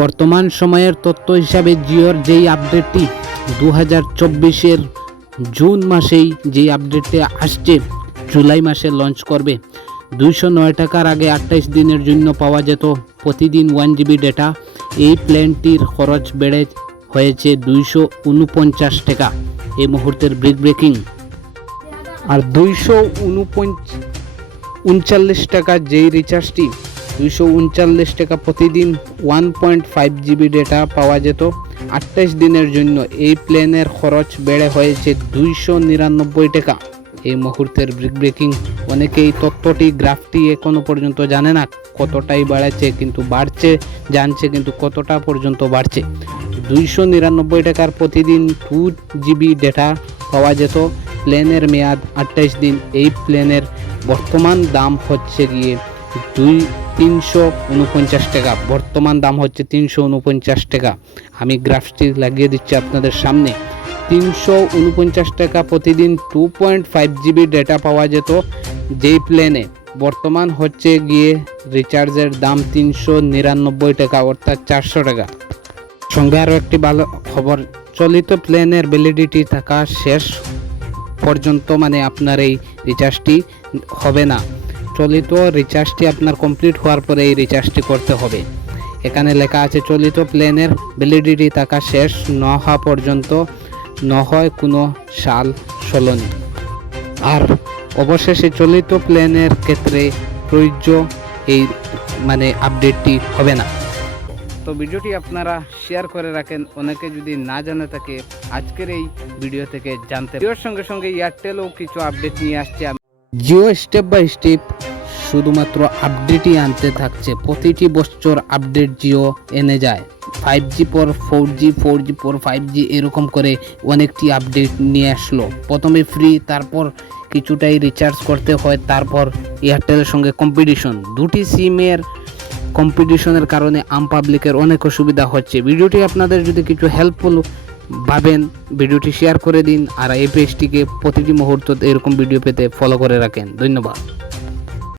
বর্তমান সময়ের তথ্য হিসাবে জিওর যেই আপডেটটি 2024-এর জুন মাসেই যেই আপডেটটি আসছে, জুলাই মাসে লঞ্চ করবে। 209 টাকার আগে 28 দিনের জন্য পাওয়া যেত প্রতিদিন 1 জিবি ডেটা। এই প্ল্যানটির খরচ বেড়ে হয়েছে 249 টাকা। এই মুহূর্তের ব্রেকিং। আর 239 টাকা যেই রিচার্জটি, 239 টাকা প্রতিদিন 1.5 জিবি ডেটা পাওয়া যেত 28 দিনের জন্য। এই প্ল্যানের খরচ বেড়ে হয়েছে 299 টাকা। এই মুহূর্তের ব্রেকিং। অনেকেই তথ্যটি গ্রাফটি এখনো পর্যন্ত জানে না কতটাই বাড়ছে, কিন্তু বাড়ছে জানছে, কিন্তু কতটা পর্যন্ত বাড়ছে। 299 টাকার প্রতিদিন 2 জিবি ডেটা পাওয়া যেত। প্ল্যানের মেয়াদ 28 দিন। এই প্ল্যানের বর্তমান দাম হচ্ছে গিয়ে 349 টাকা। বর্তমান দাম হচ্ছে 349 টাকা। আমি গ্রাফটি লাগিয়ে দিচ্ছি আপনাদের সামনে। 349 টাকা প্রতিদিন 2.5 জিবি ডেটা পাওয়া যেত যেই প্ল্যানে। বর্তমান হচ্ছে গিয়ে রিচার্জের দাম 399 টাকা, অর্থাৎ 400 টাকা। সঙ্গে আরও একটি ভালো খবর, চলিত প্ল্যানের ভ্যালিডিটি থাকা শেষ পর্যন্ত মানে আপনার এই রিচার্জটি হবে না। চলিত রিচার্জটি আপনার কমপ্লিট হওয়ার পরে এই রিচার্জটি করতে হবে। এখানে লেখা আছে চলিত প্ল্যানের ভ্যালিডিটি থাকা শেষ না হওয়া পর্যন্ত না হয় কোনো সাল চলনি। আর অবশেষে চলিত প্ল্যানের ক্ষেত্রে প্রযোজ্য এই মানে আপডেটটি হবে না। তো ভিডিওটি আপনারা শেয়ার করে রাখেন, অনেকে যদি না জানে থাকে আজকের এই ভিডিও থেকে জানতে। জিওর সঙ্গে সঙ্গে এয়ারটেলও কিছু আপডেট নিয়ে আসছে। জিও স্টেপ বাই স্টেপ শুধুমাত্র আপডেটই আনতে থাকছে। প্রতিটি বছর আপডেট জিও এনে যায়। 5G পর 4G, 4G পর 5G এরকম করে অনেকটি আপডেট নিয়ে আসলো। প্রথমে ফ্রি, তারপর কিছুটাই রিচার্জ করতে হয়, তারপর এয়ারটেলের সঙ্গে কম্পিটিশন। দুটি সিমের কম্পিটিশনের কারণে আম পাবলিকের অনেক অসুবিধা হচ্ছে। ভিডিওটি আপনাদের যদি কিছু হেল্পফুল ভাবেন, ভিডিওটি শেয়ার করে দিন। আর এই পেজটিকে প্রতিটি মুহূর্তে এরকম ভিডিও পেতে ফলো করে রাখেন। ধন্যবাদ।